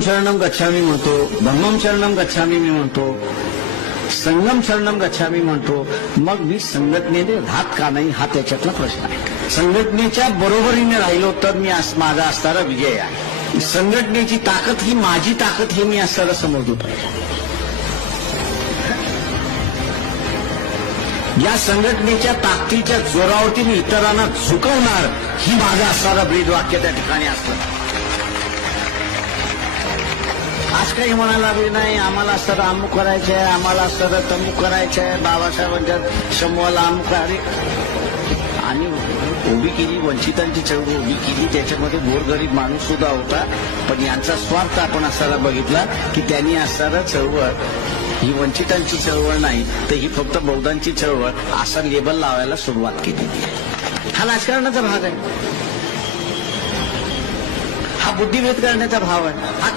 बुद्धम शरणम गच्छामी म्हणतो, धम्मम शरणम गच्छामी मी म्हणतो, संगम शरणम गच्छामी म्हणतो, मग मी संघटनेने राहत का नाही हा त्याच्यातला प्रश्न आहे. संघटनेच्या बरोबरीने राहिलो तर मी माझा असणारा विजय आहे. संघटनेची ताकद ही माझी ताकद हे मी असणारा समजलो पाहिजे. या संघटनेच्या ताकदीच्या जोरावरती मी इतरांना झुकवणार ही माझं असणारा ब्रीद वाक्य त्या ठिकाणी असतं. आज काही म्हणायला लागले नाही आम्हाला असतं अमुक करायचं आहे, आम्हाला असतं तमुक करायचं आहे, बाबासाहेबांच्या समूहाला अमुक. अरे आणि उभी केली, वंचितांची चळवळ उभी केली, त्याच्यामध्ये गोरगरीब माणूस सुद्धा होता. पण यांचा स्वार्थ आपण असायला बघितला की त्यांनी असणारा चळवळ ही वंचितांची चळवळ नाही तर ही फक्त बौद्धांची चळवळ असा लेबल लावायला सुरुवात केली. हा राजकारणाचा भाग आहे, हा बुद्धिभेद करण्याचा भाव आहे. हा